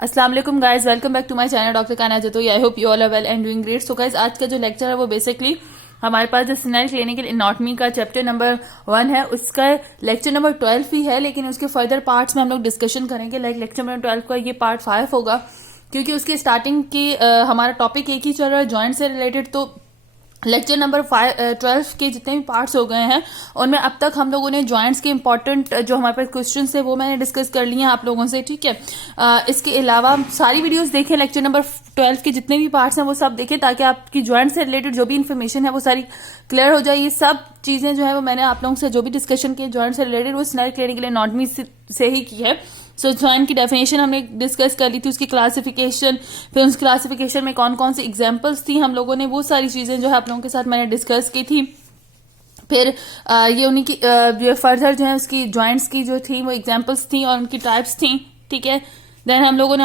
अस्सलाम वालेकुम guys, welcome back to my channel doctor Kanha Jatoi. I hope you all are well and doing great. So guys, आज का जो lecture है वो बेसिकली हमारे पास जो सिनेरियो क्लिनिकल एनाटॉमी का चैप्टर नंबर 1 है, उसका लेक्चर नंबर 12 ही है, लेकिन उसके फर्दर पार्ट्स में हम लोग डिस्कशन करेंगे। लाइक लेक्चर नंबर 12 का ये पार्ट 5 होगा, क्योंकि उसकी स्टार्टिंग की हमारा टॉपिक एक ही चल रहा है जॉइंट से रिलेटेड। तो लेक्चर नंबर 12 के जितने भी पार्ट्स हो गए हैं उनमें अब तक हम लोगों ने जॉइंट्स के इंपॉर्टेंट जो हमारे पास क्वेश्चन थे वो मैंने डिस्कस कर लिए हैं आप लोगों से, ठीक है। इसके अलावा सारी वीडियोस देखें, लेक्चर नंबर 12 के जितने भी पार्ट्स हैं वो सब देखें, ताकि आपकी जॉइंट से रिलेटेड जो भी इन्फॉर्मेशन है वो सारी क्लियर हो जाए। ये सब चीजें जो है वो मैंने आप लोगों से जो भी डिस्कशन की जॉइंट से रिलेटेड वो सिनेरियो क्लिनिकल एनाटॉमी से ही की है। सो जॉइंट की डेफिनेशन हमने डिस्कस कर ली थी, उसकी क्लासिफिकेशन, फिर उस क्लासिफिकेशन में कौन कौन सी एग्जांपल्स थी हम लोगों ने, वो सारी चीजें जो है आप लोगों के साथ मैंने डिस्कस की थी। फिर ये उन्हीं की फर्दर जो है उसकी जॉइंट्स की जो थी वो एग्जांपल्स थी और उनकी टाइप्स थी, ठीक है। देन हम लोगों ने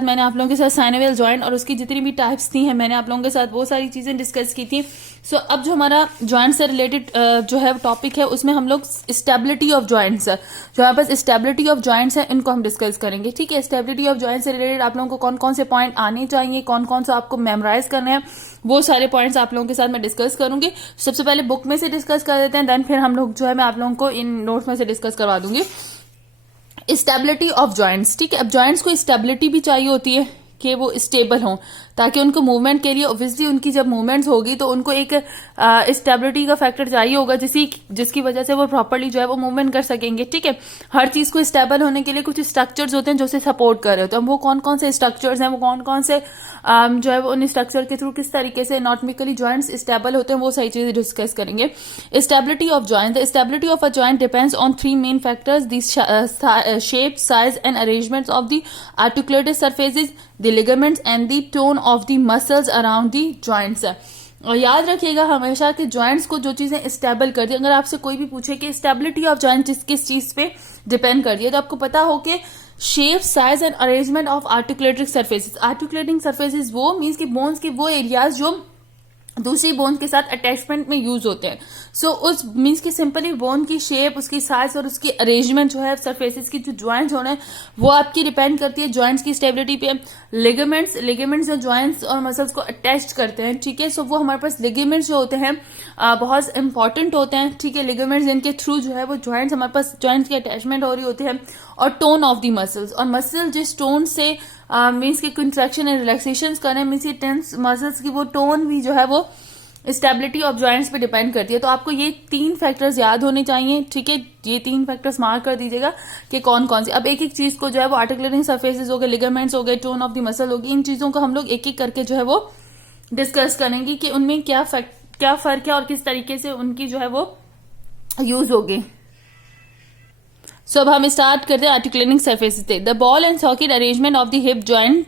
मैंने आप लोगों के साथ साइनोवियल जॉइंट और उसकी जितनी भी टाइप्स थी हैं मैंने आप लोगों के साथ वो सारी चीजें डिस्कस की थी। सो अब जो हमारा जॉइंट से रिलेटेड जो है टॉपिक है उसमें हम लोग स्टेबिलिटी ऑफ जॉइंट्स, जो हमारे पास स्टेबिलिटी ऑफ जॉइंट्स है इनको हम डिस्कस करेंगे, ठीक है। स्टेबिलिटी ऑफ जॉइंट से रिलेटेड आप लोगों को कौन कौन से पॉइंट आने चाहिए, कौन कौन सा आपको मेमोराइज करना है, वो सारे पॉइंट्स आप लोगों के साथ मैं डिस्कस करूंगी। सबसे पहले बुक में से डिस्कस कर देते हैं, देन फिर हम लोग जो है मैं आप लोगों को इन नोट्स में से डिस्कस करवा दूंगी। स्टेबिलिटी ऑफ जॉइंट्स, ठीक है। अब जॉइंट्स को स्टेबिलिटी भी चाहिए होती है कि वो स्टेबल हों, ताकि उनको मूवमेंट के लिए ऑब्वियसली उनकी जब मूवमेंट्स होगी तो उनको एक स्टेबिलिटी का फैक्टर चाहिए होगा जिसकी वजह से वो प्रॉपर्ली जो है वो मूवमेंट कर सकेंगे, ठीक है। हर चीज को स्टेबल होने के लिए कुछ स्ट्रक्चर्स होते हैं जो उसे सपोर्ट कर रहे होते हैं। वो कौन कौन से स्ट्रक्चर्स हैं, वो कौन कौन से जो है वो उन स्ट्रक्चर के थ्रू किस तरीके से एनाटॉमिकली जॉइंट्स स्टेबल होते हैं, वो सारी चीजें डिस्कस करेंगे। Stability of joint, the stability of a joint depends on 3 main factors, the shape, size and arrangements of the articulated surfaces, the ligaments and the tone of the muscles around the joints. और याद रखिएगा हमेशा कि joints को जो चीजें stable कर दी, अगर आपसे कोई भी पूछे कि स्टेबिलिटी ऑफ जॉइंट किस चीज पे डिपेंड कर दिया, तो आपको पता हो कि shape, size and arrangement of articulating surfaces. Articulating surfaces वो मीन्स कि बोन्स के वो एरियाज जो दूसरी बोन्स के साथ अटैचमेंट में यूज होते हैं। सो उस मीन्स की सिंपली बोन की शेप, उसकी साइज और उसकी अरेंजमेंट जो है सरफेसेस की जो ज्वाइंट्स होना है वो आपकी डिपेंड करती है जॉइंट्स की स्टेबिलिटी पे। लिगामेंट्स जो जॉइंट्स और मसल्स को अटैच करते हैं, ठीक है। सो वो हमारे पास लिगामेंट्स जो होते हैं बहुत इंपॉर्टेंट होते हैं, ठीक है। लिगामेंट्स जिनके थ्रू जो है वो जॉइंट्स हमारे पास जॉइंट्स की अटैचमेंट हो रही होती है। और टोन ऑफ द मसल्स, और मसल जिस टोन से मीन्स की कंट्रैक्शन एंड रिलैक्सेशन करें, मीन्स की टेंस मसल्स की वो टोन भी जो है वो स्टेबिलिटी ऑफ जॉइंट्स पे डिपेंड करती है। तो आपको ये 3 फैक्टर्स याद होने चाहिए, ठीक है। ये 3 फैक्टर्स मार्क कर दीजिएगा कि कौन कौन सी। अब एक एक चीज को जो है वो आर्टिकुलेटिंग सरफेसेस हो गए, लिगामेंट्स हो गए, टोन ऑफ द मसल होगी, इन चीजों को हम लोग एक एक करके जो है वो डिस्कस करेंगे कि उनमें क्या फर्क है और किस तरीके से उनकी जो है वो यूज होगी। सो अब हम स्टार्ट करते हैं आर्टिकुलेटिंग सरफेसेस से। The ball and socket arrangement of the hip joint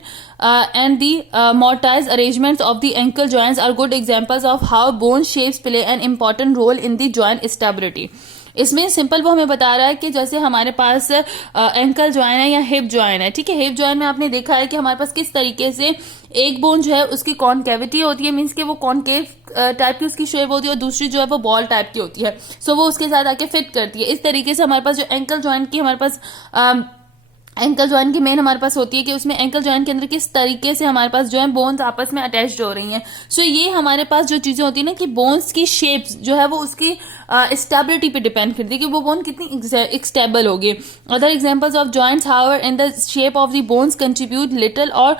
and the mortise arrangements of the ankle joints are good examples of how bone shapes play an important role in the joint stability. इसमें simple वो हमें बता रहा है कि जैसे हमारे पास ankle join है या हिप जॉइन है, ठीक है। हिप जॉइन में आपने देखा है कि हमारे पास किस तरीके से एक बोन जो है उसकी कॉनकेविटी होती है, मीन्स कि वो कॉनकेव टाइप की उसकी शेप होती है, और दूसरी जो है वो बॉल टाइप की होती है। सो वो उसके साथ आके फिट करती है। इस तरीके से हमारे पास जो एंकल जॉइंट की हमारे पास एंकल जॉइंट की मेन हमारे पास होती है कि उसमें एंकल जॉइंट के अंदर किस तरीके से हमारे पास जो है बोन्स आपस में अटैच्ड हो रही हैं। सो ये हमारे पास जो चीजें होती है ना कि बोन्स की शेप्स जो है वो उसकी स्टेबिलिटी पे डिपेंड करती है कि वो बोन कितनी स्टेबल होगी। Other examples of joints however in the shape of the bones contribute little और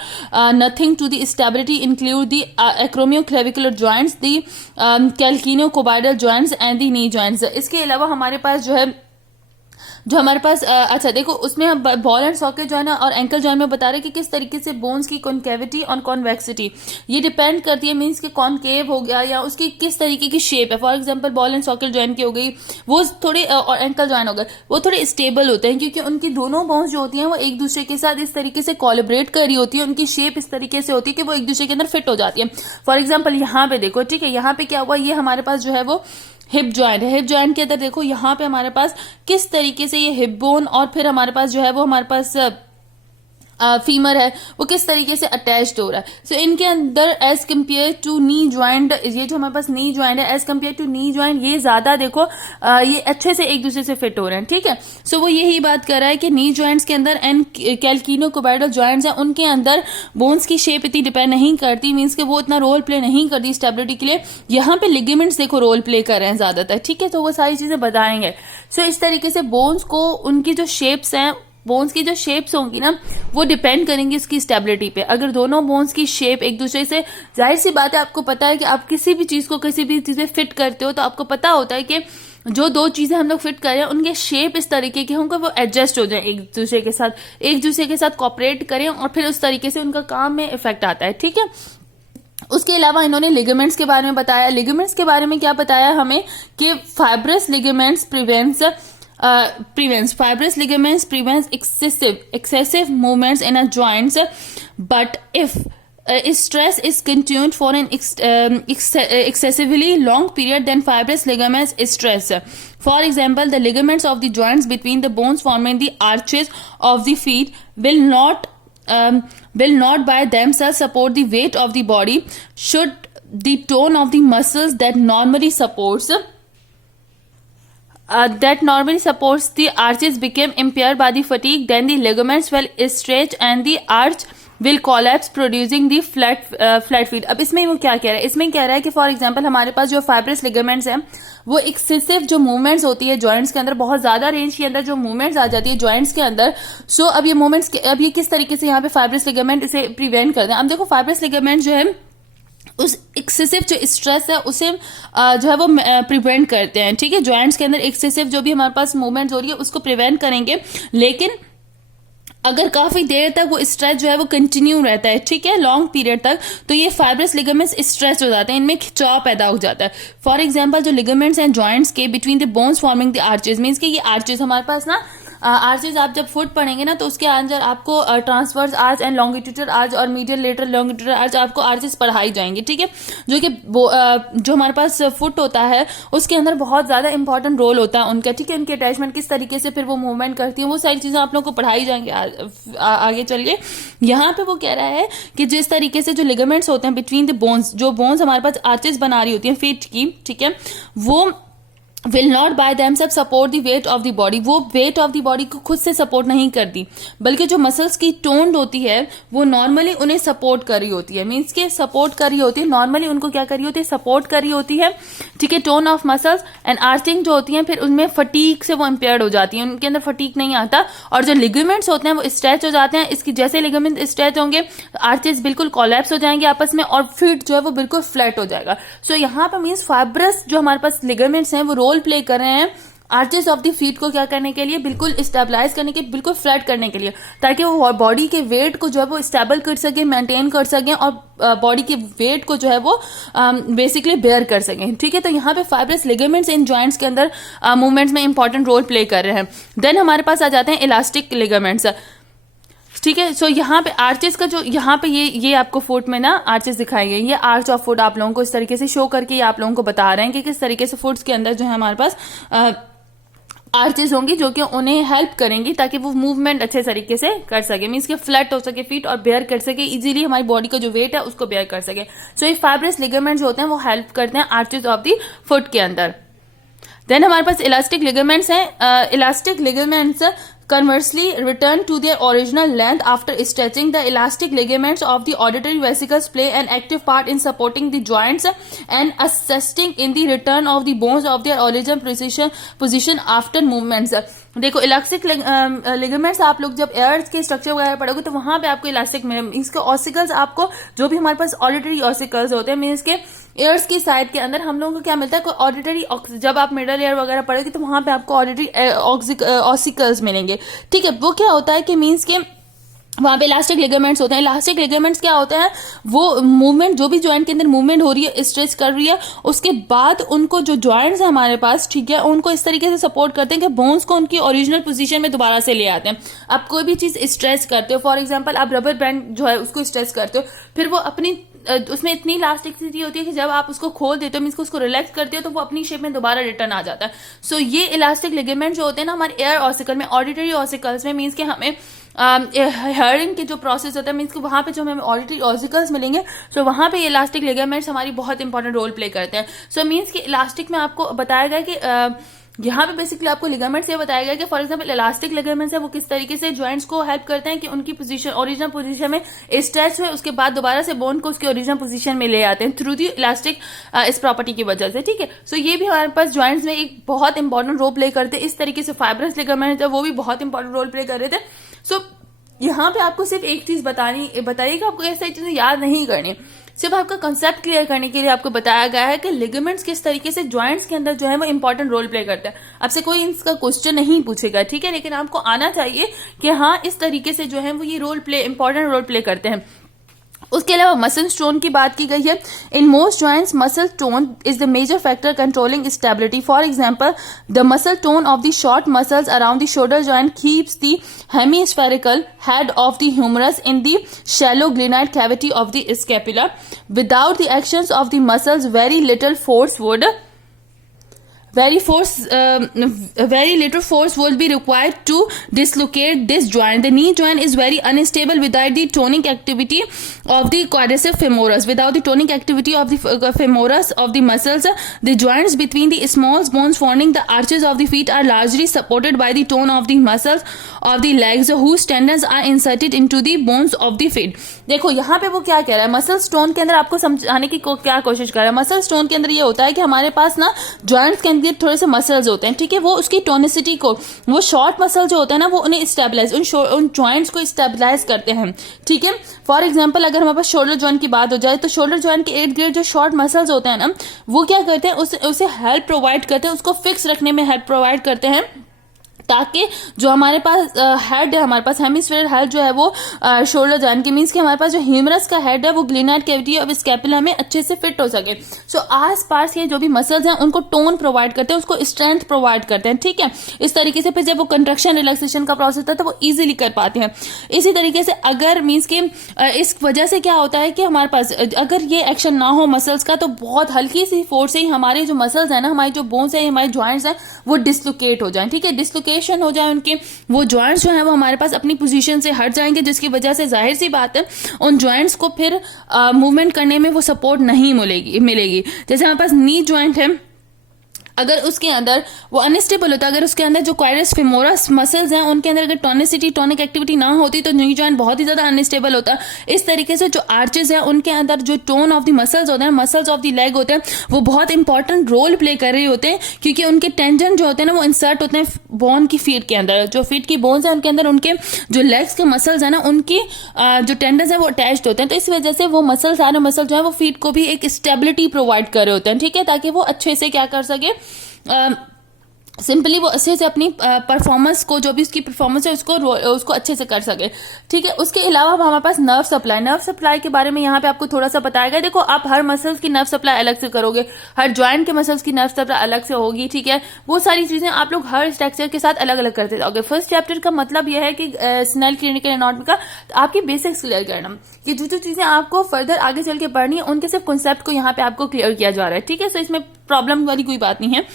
nothing to the stability include the acromioclavicular joints, the calcaneocuboid joints and the knee joints. इसके अलावा हमारे पास जो हमारे पास अच्छा देखो, उसमें हम बॉल एंड सॉकेट जो है ना और एंकल जॉइंट में बता रहे हैं कि किस तरीके से बोन्स की कॉनकेविटी और कॉन्वेक्सिटी ये डिपेंड करती है, मीन्स कि कॉनकेव हो गया या उसकी किस तरीके की शेप है। For example ball and socket joint की हो गई वो थोड़े, और एंकल जॉइंट हो गए वो थोड़े स्टेबल होते हैं, क्योंकि उनकी दोनों बोन्स जो होती हैं वो एक दूसरे के साथ इस तरीके से कोलैबोरेट कर रही होती है, उनकी शेप इस तरीके से होती है कि वो एक दूसरे के अंदर फिट हो जाती है। फॉर एग्जाम्पल यहाँ पे देखो, ठीक है, यहाँ पे क्या हुआ, ये हमारे पास जो है वो हिप जॉइंट है। हिप जॉइंट के अंदर देखो यहाँ पे हमारे पास किस तरीके से ये हिप बोन और फिर हमारे पास जो है वो हमारे पास फीमर है वो किस तरीके से अटैच्ड हो रहा है। सो इनके अंदर as compare to knee joint, ये जो हमारे पास नी ज्वाइंट है as compare to knee joint, ये ज्यादा देखो ये अच्छे से एक दूसरे से फिट हो रहे हैं, ठीक है। सो वो यही बात कर रहा है कि नी ज्वाइंट्स के अंदर एंड कैल्किनोकोबाइडल ज्वाइंट्स हैं उनके अंदर बोन्स की शेप इतनी डिपेंड नहीं करती, मीन्स कि वो इतना रोल प्ले नहीं करती स्टेबिलिटी के लिए। यहाँ पे लिगामेंट्स देखो रोल प्ले कर रहे हैं ज्यादातर, ठीक है। तो वो सारी चीजें बताएंगे। सो इस तरीके से बोन्स को उनकी जो शेप्स हैं, बोन्स की जो शेप्स होंगी ना वो डिपेंड करेंगी उसकी स्टेबिलिटी पे। अगर दोनों बोन्स की शेप एक दूसरे से, जाहिर सी बात है आपको पता है कि आप किसी भी चीज को किसी भी चीज में फिट करते हो तो आपको पता होता है कि जो दो चीजें हम लोग फिट कर रहे हैं उनके शेप इस तरीके के होंगे वो एडजस्ट हो जाए एक दूसरे के साथ कॉपरेट करें और फिर उस तरीके से उनका काम में इफेक्ट आता है, ठीक है। उसके अलावा इन्होंने लिगामेंट्स के बारे में बताया। लिगामेंट्स के बारे में क्या बताया हमें कि fibrous ligaments prevents fibrous ligaments prevents excessive movements in a joints, but if stress is continued for an excessively long period, then fibrous ligaments stress. For example, the ligaments of the joints between the bones forming the arches of the feet will not by themselves support the weight of the body. Should the tone of the muscles that normally supports the arches become impaired by the fatigue, then the ligaments will stretch and the arch will collapse producing the flat feet. अब इसमें वो क्या कह रहा है, इसमें कह रहा है कि फॉर एग्जांपल हमारे पास जो फाइब्रस लिगामेंट्स हैं वो एक्सेसिव जो मूवमेंट्स होती है जॉइंट्स के अंदर, बहुत ज्यादा रेंज के अंदर जो मूवमेंट्स आ जाती है जॉइंट्स के अंदर। सो अब ये मूवमेंट्स अब ये किस तरीके से यहाँ पे फाइब्रस लिगामेंट इसे प्रिवेंट करते हैं। अब देखो फाइब्रस लिगामेंट जो है उस एक्सेसिव जो स्ट्रेस है उसे जो है वो प्रिवेंट करते हैं, ठीक है। जॉइंट्स के अंदर एक्सेसिव जो भी हमारे पास मूवमेंट हो रही है उसको प्रिवेंट करेंगे, लेकिन अगर काफी देर तक वो स्ट्रेच जो है वो कंटिन्यू रहता है, ठीक है, लॉन्ग पीरियड तक, तो ये फाइब्रस लिगामेंट्स स्ट्रेच हो जाते हैं, इनमें खिंचाव पैदा हो जाता है। फॉर एग्जांपल जो लिगामेंट्स हैं जॉइंट्स के between the bones forming the arches, means कि ये आर्चेस हमारे पास ना आर्चेज आप जब फुट पढ़ेंगे ना तो उसके अंदर आपको transverse arch and longitudinal arch और मीडियल लेटरल लॉन्गिट्यूडल आर्च आपको आर्चेस पढ़ाई जाएंगी, ठीक है। जो कि जो हमारे पास फुट होता है उसके अंदर बहुत ज्यादा इंपॉर्टेंट रोल होता है उनका, ठीक है। उनकी अटैचमेंट किस तरीके से फिर वो मूवमेंट करती है वो सारी चीजें आप लोग को पढ़ाई जाएंगी आगे चल के। यहाँ पे वो कह रहा है कि जिस तरीके से जो लिगामेंट्स होते हैं बिटवीन द बोन्स, जो बोन्स हमारे पास आर्चेस बना रही होती है फीट की, ठीक है, वो will not by themselves support the weight of the body, वो weight of the body को खुद से सपोर्ट नहीं करती, बल्कि जो मसल्स की टोन्ड होती है वो नॉर्मली उन्हें सपोर्ट कर रही होती है, मीन्स के सपोर्ट कर रही होती है, नॉर्मली उनको क्या कर रही होती है, सपोर्ट कर रही होती है, ठीक है। Tone of muscles and arching जो होती है फिर उनमें फटीक से वो इम्पेयर्ड हो जाती है, उनके अंदर फटीक नहीं आता, और जो लिगामेंट्स होते हैं वो स्ट्रेच हो जाते हैं। इसकी जैसे लिगामेंट स्ट्रेच होंगे आर्चेस बिल्कुल कोलैप्स हो जाएंगे आपस में और फीट जो है वो बिल्कुल फ्लैट हो जाएगा। सो यहाँ पर मीन्स फाइब्रस जो हमारे पास लिगामेंट्स हैं वो रोल प्ले कर रहे हैं आर्चेस ऑफ द फीट को क्या करने के लिए, बिल्कुल स्टेबलाइज करने के, बिल्कुल फ्लैट करने के लिए, ताकि वो बॉडी के वेट को जो है वो स्टेबल कर सके, मेंटेन कर सके और बॉडी के वेट को जो है वो बेसिकली बेयर कर सके, ठीक है। तो यहाँ पे फाइब्रस लिगामेंट्स इन जॉइंट्स के अंदर मूवमेंट्स में इंपॉर्टेंट रोल प्ले कर रहे हैं। देन हमारे पास आ जाते हैं इलास्टिक लिगामेंट्स, ठीक है। सो यहाँ पे आर्चेस का जो यहाँ पे ये आपको फुट में ना आर्चेस दिखाई गई, ये आर्च ऑफ फुट आप लोगों को इस तरीके से शो करके ये आप लोगों को बता रहे हैं कि किस तरीके से फुट्स के अंदर जो है हमारे पास आर्चेस होंगी जो कि उन्हें हेल्प करेंगी ताकि वो मूवमेंट अच्छे तरीके से कर सके, मीन्स के फ्लैट हो सके फीट और बेयर कर सके इजीली, हमारी बॉडी का जो वेट है उसको बेयर कर सके। सो ये फाइब्रस लिगामेंट्स होते हैं वो हेल्प करते हैं आर्चेस ऑफ द फुट के अंदर। देन हमारे पास इलास्टिक लिगामेंट्स हैं। Elastic ligaments conversely return to their original length after stretching. The elastic ligaments of the auditory vesicles play an active part in supporting the joints and assisting in the return of the bones of their original position after movements. देखो elastic ligaments आप लोग जब years के structure वगैरह पढ़ोगे तो वहां पे आपको इलास्टिक इसके ऑसिकल्स, आपको जो भी हमारे पास ऑडिटरी ऑसिकल्स होते हैं, मीन्स के एयर्स की साइड के अंदर हम लोगों को क्या मिलता है, कोई ऑडिटरी, जब आप मिडल एयर वगैरह पढ़ोगे तो वहां पे आपको ऑडिटरी ऑसिकल्स मिलेंगे, ठीक है। वो क्या होता है कि मीन्स के वहां पे इलास्टिक लिगामेंट्स होते हैं। इलास्टिक लिगामेंट्स क्या होते हैं, वो मूवमेंट जो भी जॉइंट के अंदर मूवमेंट हो रही है, स्ट्रेच कर रही है, उसके बाद उनको जो जॉइंट्स है हमारे पास, ठीक है, उनको इस तरीके से सपोर्ट करते हैं कि बोन्स को उनकी ओरिजिनल पोजीशन में दोबारा से ले आते हैं। आप कोई भी चीज स्ट्रेच करते हो, फॉर एग्जांपल आप रबर बैंड जो है उसको स्ट्रेच करते हो, फिर वो अपनी उसमें इतनी इलास्टिसिटी होती है कि जब आप उसको खोल देते हो मीन्स उसको रिलैक्स करते हो तो वो अपनी शेप में दोबारा रिटर्न आ जाता है. सो ये इलास्टिक लिगामेंट जो होते हैं ना हमारे एयर ऑसिकल में, ऑडिटरी ऑसिकल्स में, मीन्स कि हमें हेयरिंग के जो प्रोसेस होता है मीन्स कि वहां पे जो हमें ऑडिटरी ऑसिकल्स मिलेंगे तो वहां पे इलास्टिक लिगामेंट्स हमारी बहुत इंपॉर्टेंट रोल प्ले करते हैं. सो मीन्स कि इलास्टिक में आपको बताया गया कि यहाँ पे बेसिकली आपको लिगामेंट्स ये बताया गया कि फॉर एग्जांपल इलास्टिक लिगामेंट्स है वो किस तरीके से जॉइंट्स को हेल्प करते हैं कि उनकी पोजीशन ओरिजिनल पोजीशन में स्ट्रेच हुए, उसके बाद दोबारा से बोन को उसके ओरिजिनल पोजीशन में ले आते हैं थ्रू दी इलास्टिक इस प्रॉपर्टी की वजह से. ठीक है, सो ये भी हमारे पास जॉइंट्स में एक बहुत इंपॉर्टेंट रोल प्ले करते हैं. इस तरीके से फाइब्रस लिगामेंट है वो भी बहुत इंपॉर्टेंट रोल प्ले कर रहे थे. सो यहाँ पे आपको सिर्फ एक चीज बताइए कि आपको ऐसी चीजें याद नहीं करनी, सिर्फ आपका कंसेप्ट क्लियर करने के लिए आपको बताया गया है कि लिगामेंट्स किस तरीके से जॉइंट्स के अंदर जो है वो इंपॉर्टेंट रोल प्ले करता है. आपसे कोई इसका क्वेश्चन नहीं पूछेगा, ठीक है, लेकिन आपको आना चाहिए कि हाँ इस तरीके से जो है वो ये इंपॉर्टेंट रोल प्ले करते हैं. उसके अलावा मसल टोन की बात की गई है. In most joints muscle tone is the major factor controlling stability. For example the muscle tone of the short muscles around the shoulder joint keeps the hemispherical head of the humerus in the shallow glenoid cavity of the scapula. Without the actions of the muscles very little force would be required to dislocate this joint. The knee joint is very unstable without the tonic activity of the quadriceps femoris. Without the tonic activity of the femoris of the muscles, the joints between the small bones forming the arches of the feet are largely supported by the tone of the muscles of the legs, whose tendons are inserted into the bones of the feet. देखो यहाँ पे वो क्या कह रहा है, muscle stone के अंदर आपको समझाने की क्या कोशिश कर रहा है. मसल स्टोन के अंदर ये होता है कि हमारे पास ना जॉइंट्स के अंदर थोड़े से मसल्स होते हैं, ठीक है, वो उसकी टोनिसिटी को, वो शॉर्ट मसल जो होते हैं ना वो उन्हें स्टेबलाइज, उन जॉइंट्स को स्टेबलाइज करते हैं. ठीक है, फॉर एग्जांपल अगर हमारे पास शोल्डर जॉइंट की बात हो जाए तो शोल्डर जॉइंट के इर्द गिर्द जो शॉर्ट मसल्स होते हैं ना वो क्या करते हैं, उसे हेल्प प्रोवाइड करते हैं, उसको फिक्स रखने में हेल्प प्रोवाइड करते हैं, ताकि जो हमारे पास हेड है, हमारे पास हेमिस्फेरिकल हेड जो है वो शोल्डर जॉइंट की, मींस कि हमारे पास जो ह्यूमरस का हेड है वो ग्लेनाइड कैविटी और स्कैपुला में अच्छे से फिट हो सके. सो आस पास के जो भी मसल्स हैं उनको टोन प्रोवाइड करते हैं, उसको स्ट्रेंथ प्रोवाइड करते हैं. ठीक है, इस तरीके से फिर जब वो कंट्रक्शन रिलैक्सेशन का प्रोसेस होता है तो वो इजीली कर पाते हैं. इसी तरीके से अगर मींस कि इस वजह से क्या होता है कि हमारे पास अगर ये एक्शन ना हो मसल्स का तो बहुत हल्की सी फोर्स से ही हमारे जो मसल्स है ना, हमारी जो बोन्स है, हमारे जॉइंट्स हैं वो डिसलोकेट हो जाए. ठीक है, डिसलोकेशन हो जाए उनके, वो जॉइंट्स जो है वो हमारे पास अपनी पोजीशन से हट जाएंगे, जिसकी वजह से जाहिर सी बात है उन जॉइंट्स को फिर मूवमेंट करने में वो सपोर्ट नहीं मिलेगी. जैसे हमारे पास नी जॉइंट है, अगर उसके अंदर वो अनस्टेबल होता है, अगर उसके अंदर जो क्वाड्रिस फेमोरस मसल्स हैं उनके अंदर अगर टोनिसिटी टोनिक एक्टिविटी ना होती तो नी जॉइंट बहुत ही ज्यादा अनस्टेबल होता. इस तरीके से जो आर्चेस है उनके अंदर जो टोन ऑफ द मसल्स होते हैं, मसल्स ऑफ द लेग होते हैं, वो बहुत इंपॉर्टेंट रोल प्ले कर रहे होते हैं, क्योंकि उनके टेंजन जो होते हैं ना वो इंसर्ट होते हैं बोन की फीट के अंदर. जो फीट की बोन्स है उनके अंदर उनके जो लेग्स के मसल्स है ना उनकी जो टेंडन्स है वो अटैच्ड होते हैं. तो इस वजह से वो मसल सारे मसल जो है वो फीट को भी एक स्टेबिलिटी प्रोवाइड कर रहे होते हैं. ठीक है, ताकि वो अच्छे से क्या कर सके, सिंपली वो अच्छे से अपनी परफॉर्मेंस को, जो भी उसकी परफॉर्मेंस है उसको अच्छे से कर सके. ठीक है, उसके अलावा हमारे पास नर्व सप्लाई के बारे में यहाँ पे आपको थोड़ा सा बताया गया. देखो आप हर मसल्स की नर्व सप्लाई अलग से करोगे, हर जॉइंट के मसल्स की नर्व सप्लाई अलग से होगी. ठीक है, वो सारी चीजें आप लोग हर स्ट्रक्चर के साथ अलग अलग करते जाओगे. फर्स्ट चैप्टर का मतलब यह है कि स्नेल क्लिनिकल एनाटॉमी का आपकी बेसिक्स क्लियर करना, कि जो चीजें आपको फर्दर आगे चल के पढ़नी है उनके सिर्फ कॉन्सेप्ट को यहाँ पे आपको क्लियर किया जा रहा है. ठीक है, सो इसमें प्रॉब्लम वाली कोई बात नहीं है.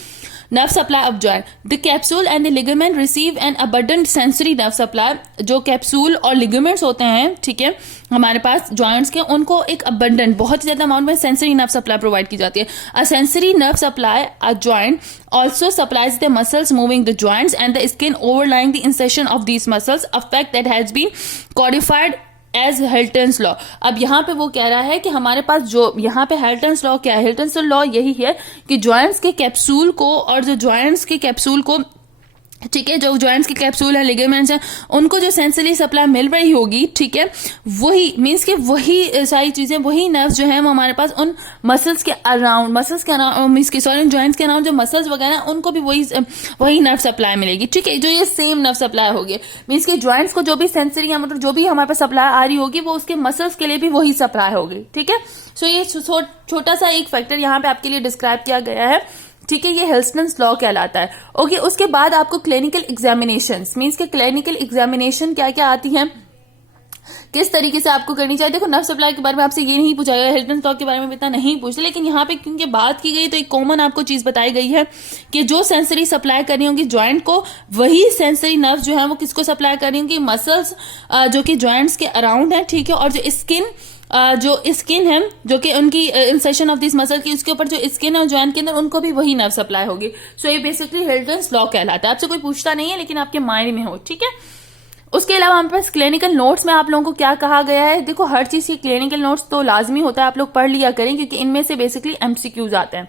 Nerve supply of joint. The capsule and the ligament receive an abundant sensory nerve supply. जो कैप्सूल और लिगामेंट्स होते हैं, ठीक है, हमारे पास जॉइंट्स के, उनको एक abundant बहुत ज्यादा अमाउंट में सेंसरी नर्व सप्लाई प्रोवाइड की जाती है. A sensory nerve supply a joint also supplies the muscles moving the joints and the skin overlying the insertion of these muscles, a fact that has been codified as Hilton's law. अब यहाँ पे वो कह रहा है कि हमारे पास जो यहाँ पे हिल्टन्स लॉ क्या है, हिल्टन्स लॉ यही है कि जॉइंट्स के कैप्सूल को और जो जॉइंट्स के कैप्सूल को, ठीक है, जो जॉइंट्स के कैप्सूल है, लिगामेंट्स हैं, उनको जो सेंसरी सप्लाई मिल रही होगी, ठीक है, वही मींस के वही सारी चीजें, वही नर्व्स जो है वो हमारे पास उन मसल्स के अराउंड मींस के सॉरी जॉइंट्स के अराउंड जो मसल्स वगैरह उनको भी वही नर्व सप्लाई मिलेगी. ठीक है, जो ये सेम नर्व सप्लाई होगी, मींस के जॉइंट्स को जो भी सेंसरी या मतलब जो भी हमारे पास सप्लाई आ रही होगी वो उसके मसल्स के लिए भी वही सप्लाई होगी. ठीक है, सो ये छोटा सा एक फैक्टर यहाँ पे आपके लिए डिस्क्राइब किया गया है. ठीक है, ये हिल्टन्स लॉ कहलाता है. ओके, उसके बाद आपको क्लिनिकल एग्जामिनेशंस, मींस के क्लिनिकल एग्जामिनेशन क्या क्या आती हैं. किस तरीके से आपको करनी चाहिए। देखो नर्व सप्लाई के बारे में आपसे ये नहीं पूछा गया, हिल्टन टॉक के बारे में इतना नहीं पूछते, लेकिन यहाँ पे क्योंकि बात की गई तो एक कॉमन आपको चीज बताई गई है कि जो सेंसरी सप्लाई करनी होगी ज्वाइंट को, वही सेंसरी नर्व जो है वो किसको सप्लाई करनी होगी, मसल्स जो कि ज्वाइंट्स के अराउंड है, ठीक है, और जो स्किन है जो कि उनकी इंसेशन ऑफ दिस मसल की उसके ऊपर जो स्किन है ज्वाइंट के अंदर, उनको भी वही नर्व सप्लाई होगी। सो ये बेसिकली हिल्टन्स लॉ कहलाता है। आपसे कोई पूछता नहीं है लेकिन आपके माइंड में हो, ठीक है। उसके अलावा हमारे पास क्लिनिकल नोट्स में आप लोगों को क्या कहा गया है। देखो हर चीज की क्लिनिकल नोट्स तो लाजमी होता है, आप लोग पढ़ लिया करें क्योंकि इनमें से बेसिकली एमसीक्यूज आते हैं,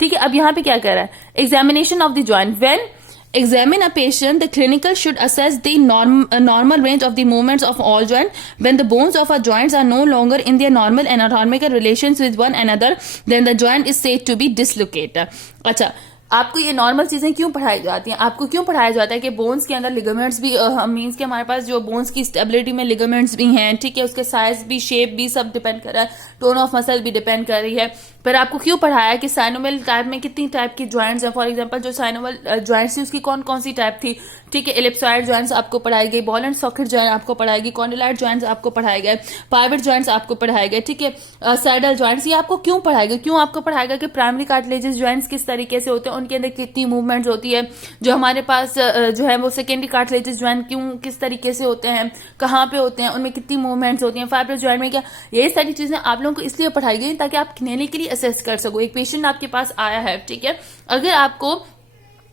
ठीक है। अब यहाँ पे क्या कह रहा है, examination of the joint, when examine a patient, the clinical should assess the normal range of the movements of all joints. When the bones of our joints are no longer in their normal anatomical relations with one another, then the joint is said to be dislocated. अच्छा, आपको ये normal चीजें क्यों पढ़ाई जाती हैं, आपको क्यों पढ़ाया जाता है कि बोन्स के अंदर लिगामेंट्स भी मींस के हमारे पास जो बोन्स की स्टेबिलिटी में लिगामेंट्स भी हैं, ठीक है, उसके साइज भी, शेप भी सब डिपेंड कर रहा है, टोन ऑफ मसल भी डिपेंड कर रही है। पर आपको क्यों पढ़ाया कि साइनोवियल टाइप में कितनी टाइप की ज्वाइंट्स हैं। फॉर एग्जांपल जो साइनोवियल ज्वाइंट्स थी उसकी कौन कौन सी टाइप थी, ठीक है। एलिप्सॉइड ज्वाइंट्स आपको पढ़ाई गई, बॉल एंड सॉकेट ज्वाइंट आपको पढ़ाई गई, कॉन्डिलाइट ज्वाइंट्स आपको पढ़ाए गए, पाइवट ज्वाइंट्स आपको पढ़ाए गए, ठीक है, सैडल ज्वाइंट्स। ये आपको क्यों पढ़ाए गए, क्यों आपको पढ़ाएगा कि प्राइमरी कार्टिलेजेस ज्वाइंट्स किस तरीके से होते हैं, उनके अंदर कितनी मूवमेंट्स होती है, जो हमारे पास जो है वो सेकेंडरी कार्टिलेजेस ज्वाइंट क्यों किस तरीके से होते हैं, कहाँ पे होते हैं, उनमें कितनी मूवमेंट्स होती हैं, फाइब्रस ज्वाइंट में क्या, ये सारी चीजें आप लोगों को इसलिए पढ़ाई गई ताकि आप क्लिनिकली असेस कर सको। एक पेशेंट आपके पास आया है, ठीक है, अगर आपको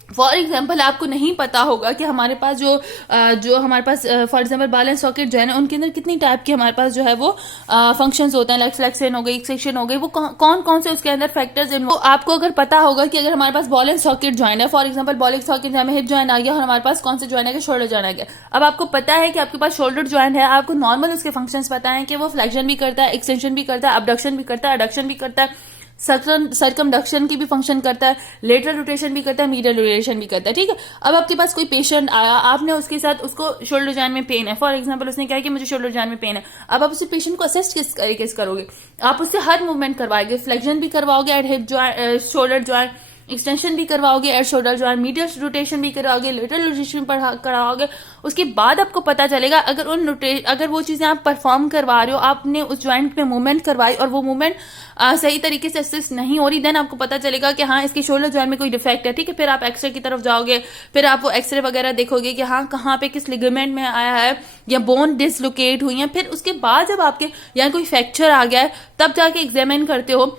फॉर एग्जाम्पल आपको नहीं पता होगा कि हमारे पास जो हमारे पास for example ball and socket जो है ना, उनके अंदर कितनी टाइप के हमारे पास जो है वो फंक्शंस होते हैं, लाइक फ्लेक्शन हो गई, एक्सेक्शन हो गई, वो कौन कौन से उसके अंदर फैक्टर्स हैं। तो आपको अगर पता होगा कि अगर हमारे पास बॉल एंड सॉकेट ज्वाइंट है, for example ball and socket में हिप ज्वाइंट आ गया और हमारे पास कौन से ज्वाइंट आ गया, शोल्डर ज्वाइंट आ गया। अब आपको पता है कि आपके पास शोल्डर ज्वाइंट है, आपको नॉर्मल उसके फंक्शंस पता है कि वो फ्लेक्शन भी करता है, एक्सटेंशन भी करता है, अबडक्शन भी करता है, एडक्शन भी करता है, सर्कमडक्शन की भी फंक्शन करता है, लेटरल रोटेशन भी करता है, मीडियल रोटेशन भी करता है, ठीक है। अब आपके पास कोई पेशेंट आया, आपने उसके साथ उसको शोल्डर ज्वाइंट में पेन है, फॉर एग्जांपल उसने क्या किया, मुझे शोल्डर ज्वाइंट में पेन है। अब आप उस पेशेंट को असेस किस तरीके से करोगे, आप उससे हर मूवमेंट करवाओगे, फ्लेक्शन भी करवाओगे at hip joint, shoulder joint, extension भी करवाओगे at shoulder joint, medial rotation भी करवाओगे, लेटरल रोटेशन करवाओगे। उसके बाद आपको पता चलेगा अगर वो चीजें आप परफॉर्म करवा रहे हो, आपने उस ज्वाइंट में मूवमेंट करवाई और वो मूवमेंट सही तरीके से असिस्ट नहीं हो रही, देन आपको पता चलेगा कि हाँ इसकी शोल्डर ज्वाइंट में कोई डिफेक्ट है, ठीक है। फिर आप एक्सरे की तरफ जाओगे, फिर आप वो एक्सरे वगैरह देखोगे कि हाँ कहाँ पे किस लिगामेंट में आया है या बोन डिसलोकेट हुई है। फिर उसके बाद जब आपके यहाँ कोई फ्रैक्चर आ गया है तब जाके एग्जामिन करते हो।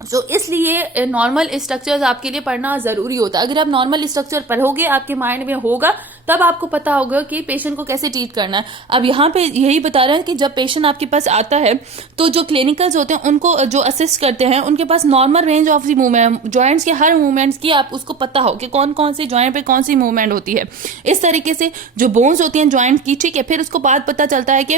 तो इसलिए नॉर्मल स्ट्रक्चर्स आपके लिए पढ़ना जरूरी होता है। अगर आप नॉर्मल स्ट्रक्चर पढ़ोगे, आपके माइंड में होगा, तब आपको पता होगा कि पेशेंट को कैसे ट्रीट करना है। अब यहाँ पे यही बता रहे हैं कि जब पेशेंट आपके पास आता है तो जो क्लिनिकल्स होते हैं उनको जो असिस्ट करते हैं, उनके पास normal range of the movement, joints के हर मूवमेंट्स की आप उसको पता हो कि कौन कौन सी जॉइंट पे कौन सी मूवमेंट होती है। इस तरीके से जो बोन्स होती हैं जॉइंट की, ठीक है, फिर उसको बाद पता चलता है कि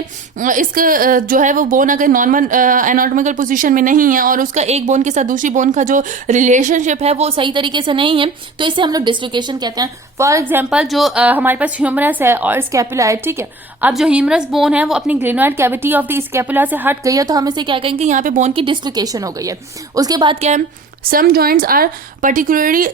इसका जो है वो बोन अगर नॉर्मल एनाटॉमिकल पोजीशन में नहीं है और उसका एक बोन के साथ दूसरी बोन का जो रिलेशनशिप है वो सही तरीके से नहीं है, तो इसे हम लोग डिस्लोकेशन कहते हैं। फॉर एग्जाम्पल जो हमारे पास ह्यूमरस है और स्कैपुला है, ठीक है, अब जो ह्यूमरस बोन है वो अपनी ग्रेनोइड कैविटी ऑफ द स्कैपुला से हट गई है, तो हम इसे क्या कहेंगे, यहाँ पे बोन की डिस्लोकेशन हो गई है। उसके बाद क्या है, some joints are particularly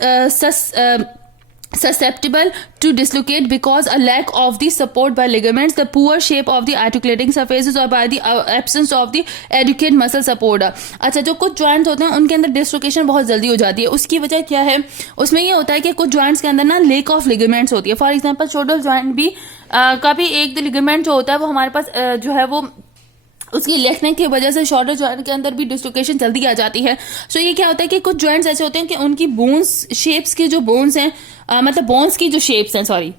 susceptible to dislocate because a lack of the support by ligaments, the poor shape of the articulating surfaces or by the absence of the adequate muscle support। अच्छा, जो कुछ joints होते हैं उनके अंदर dislocation बहुत जल्दी हो जाती है। उसकी वजह क्या है, उसमें ये होता है कि कुछ जॉइंट्स के अंदर ना लेक ऑफ लिगामेंट्स होती है। फॉर एग्जांपल शोल्डर जॉइंट भी का भी एक लिगामेंट जो होता है वो हमारे पास जो है वो उसकी लेखने की वजह से शोल्डर जॉइंट के अंदर भी डिस्लोकेशन जल्दी आ जाती है। सो ये क्या होता है कि कुछ जॉइंट्स ऐसे होते हैं कि उनकी बोन्स शेप्स के जो बोन्स हैं, मतलब बोन्स की जो शेप्स हैं, सॉरी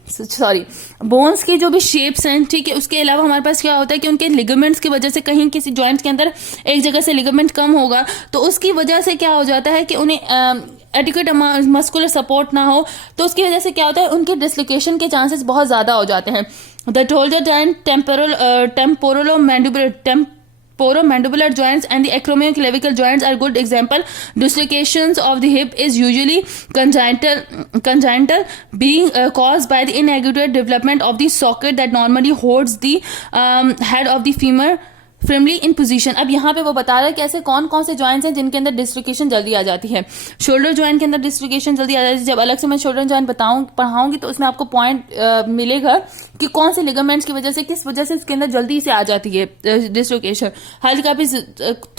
बोन्स की जो भी शेप्स हैं, ठीक है, उसके अलावा हमारे पास क्या होता है कि उनके लिगामेंट्स की वजह से कहीं किसी जॉइंट के अंदर एक जगह से लिगामेंट कम होगा, तो उसकी वजह से क्या हो जाता है कि उन्हें एडिक्वेट मस्कुलर सपोर्ट ना हो, तो उसकी वजह से क्या होता है, उनके डिस्लोकेशन के चांसेस बहुत ज्यादा हो जाते हैं। The shoulder joint, temporomandibular joints and the acromioclavicle joints are good example. Dislocations of the hip is usually congenital, being caused by the inadequate development of the socket that normally holds the head of the femur firmly in position। अब यहाँ पे वो बता रहा है कि ऐसे कौन कौन से जॉइंट्स हैं जिनके अंदर डिस्लोकेशन जल्दी आ जाती है। शोल्डर जॉइंट के अंदर डिस्लोकेशन जल्दी आ जाती है। जब अलग से मैं शोल्डर जॉइंट पढ़ाऊंगी तो उसमें आपको पॉइंट मिलेगा कि कौन से लिगामेंट्स की वजह से, किस वजह से इसके अंदर जल्दी से आ जाती है डिस्लोकेशन। हल्का भी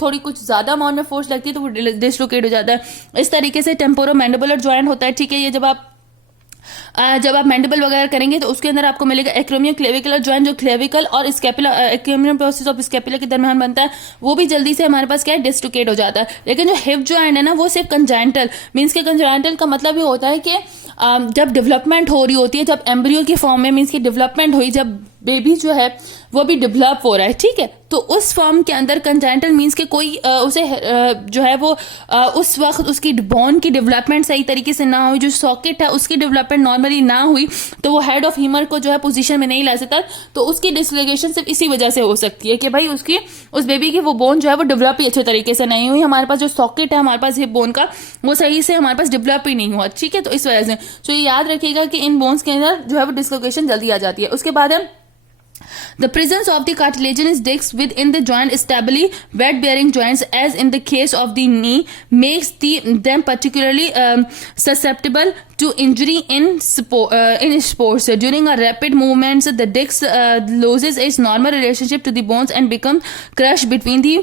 थोड़ी कुछ ज्यादा अमाउंट में फोर्स लगती है तो वो डिस्लोकेट हो जाता है। इस तरीके से टेम्पोरोमैंडिबुलर जॉइंट होता है, ठीक है। ये जब आप मैंडिबल वगैरह करेंगे तो उसके अंदर आपको मिलेगा एक्रोमियो क्लेविकुलर जॉइंट, जो क्लेविकल और स्कैपुला, एक्रोमियम प्रोसेस ऑफ स्कैपुला के दरमियान बनता है, वो भी जल्दी से हमारे पास क्या है, डिस्लोकेट हो जाता है। लेकिन जो हिप जॉइंट है ना, वो सिर्फ कंजाइंटल मीन्स के, कंजाइंटल का मतलब ये होता है कि जब डेवलपमेंट हो रही होती है, जब एम्ब्रियो की फॉर्म में मीन्स की डेवलपमेंट हुई, जब बेबी जो है वो भी डेवलप हो रहा है, ठीक है, तो उस फॉर्म के अंदर कंजाइंटल मीन्स के कोई उसे जो है वो उस वक्त उसकी बोन की डेवलपमेंट सही तरीके से ना हुई, जो सॉकेट है उसकी डेवलपमेंट नॉर्मली ना हुई, तो वो हेड ऑफ हीमर को जो है पोजीशन में नहीं ला सकता, तो उसकी डिसलोकेशन सिर्फ इसी वजह से हो सकती है कि भाई उस बेबी की वो बोन जो है वो डेवलप ही अच्छे तरीके से नहीं हुई, हमारे पास जो सॉकेट है हमारे पास हिप बोन का वो सही से हमारे पास डेवलप ही नहीं हुआ, ठीक है। तो इस वजह से तो ये याद रखिएगा कि इन बोन्स के अंदर जो है वो डिसलोकेशन जल्दी आ जाती है। उसके बाद है the presence of the cartilaginous discs within the joint, stably weight-bearing joints, as in the case of the knee, makes them particularly susceptible to injury in sports. During a rapid movements, the disc loses its normal relationship to the bones and becomes crushed between the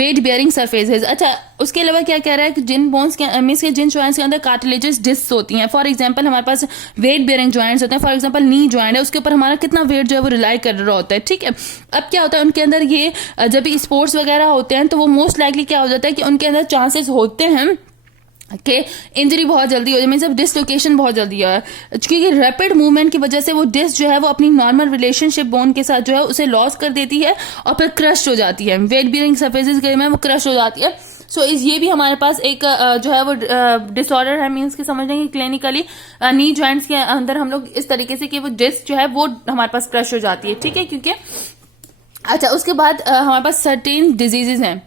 weight-bearing surfaces. अच्छा, उसके अलावा क्या कह रहा है कि जिन bones के means के जिन जॉइंट्स के अंदर कार्टिलेजस डिस्क होती हैं, फॉर एग्जांपल हमारे पास वेट बेयरिंग जॉइंट्स होते हैं, फॉर एग्जांपल नी जॉइंट है, उसके ऊपर हमारा कितना वेट जो है वो रिलाई कर रहा होता है, ठीक है। अब क्या होता है उनके अंदर, ये जब भी स्पोर्ट्स वगैरह होते हैं तो वो मोस्ट लाइकली क्या हो जाता है कि उनके अंदर चांसेस होते हैं कि इंजरी बहुत जल्दी हो जाए, मीन्स डिसलोकेशन बहुत जल्दी है, क्योंकि रैपिड मूवमेंट की वजह से वो डिस्क जो है वो अपनी नॉर्मल रिलेशनशिप बोन के साथ जो है उसे लॉस कर देती है और फिर क्रश हो जाती है, वेट बेयरिंग सरफेसेस के में वो क्रश हो जाती है। सो ये भी हमारे पास एक जो है वो डिसऑर्डर है, मीन्स की समझ लेंगे क्लिनिकली नी जॉइंट्स के अंदर हम लोग इस तरीके से कि वो डिस्क जो है वो हमारे पास क्रश हो जाती है, ठीक है, क्योंकि अच्छा उसके बाद हमारे पास सर्टेन डिजीजेज हैं।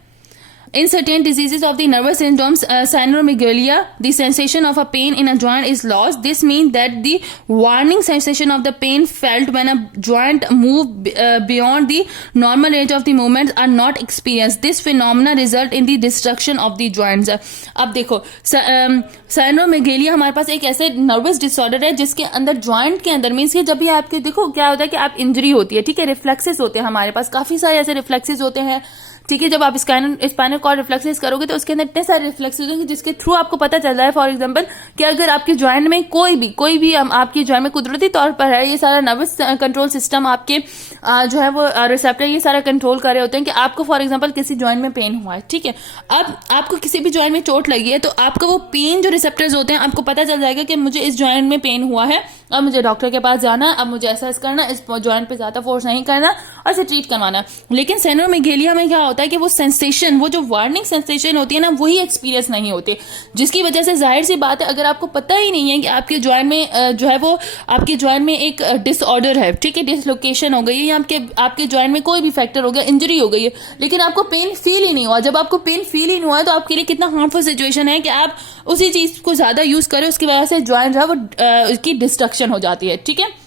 In certain diseases of the nervous systems, synomegalia, the sensation of a pain in a joint is lost. This means that the warning sensation of the pain felt when a joint move beyond the normal range of the movements are not experienced. This phenomena result in the destruction of the joints. अब देखो साइनोमेगेलिया हमारे पास एक ऐसे nervous disorder है जिसके अंदर joint के अंदर मीन्स कि जब भी आपके देखो क्या होता है कि आप इंजरी होती है, ठीक है, रिफ्लेक्सेस होते हैं हमारे पास, काफी सारे ऐसे रिफ्लेक्सेस होते हैं, ठीक है। जब आप स्पाइनल कॉर्ड रिफ्लेक्सेस करोगे तो उसके अंदर इतने सारे रिफ्लेक्सेस होंगे जिसके थ्रू आपको पता चल रहा है, फॉर एग्जांपल कि अगर आपके जॉइंट में कोई भी आपकी जॉइंट में कुदरती तौर पर है, ये सारा नर्वस कंट्रोल सिस्टम आपके जो है वो रिसेप्टर ये सारा कंट्रोल कर रहे होते हैं कि आपको फॉर एग्जांपल किसी जॉइंट में पेन हुआ है, ठीक है। अब आपको किसी भी जॉइंट में चोट लगी है तो आपका वो पेन जो रिसेप्टर्स होते हैं आपको पता चल जाएगा कि मुझे इस जॉइंट में पेन हुआ है, अब मुझे डॉक्टर के पास जाना, अब मुझे ऐसा करना, इस जॉइंट पे ज्यादा फोर्स नहीं करना और इसे ट्रीट करवाना। लेकिन साइनोमेगेलिया में क्या होता है कि वो सेंसेशन, वो जो वार्निंग सेंसेशन होती है ना, वही एक्सपीरियंस नहीं होती, जिसकी वजह से जाहिर सी बात है अगर आपको पता ही नहीं है कि आपके जॉइंट में जो है वो आपके जॉइंट में एक डिसऑर्डर है, ठीक है, डिसलोकेशन हो गई है या आपके जॉइंट में कोई भी फैक्टर हो गया, इंजरी हो गई है, लेकिन आपको पेन फील ही नहीं हुआ। जब आपको पेन फील ही नहीं हुआ तो आपके लिए कितना हार्मफुल सिचुएशन है कि आप उसी चीज को ज्यादा यूज करें, उसकी वजह से जॉइंट जो है वो उसकी डिस्ट्रक्शन हो जाती है, ठीक है।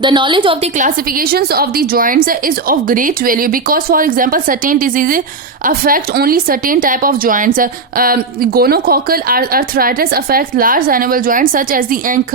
The knowledge of the classifications of the joints is of great value because, for example, certain diseases affect only certain type of joints. Gonococcal arthritis affects large annual joints such as the ankle,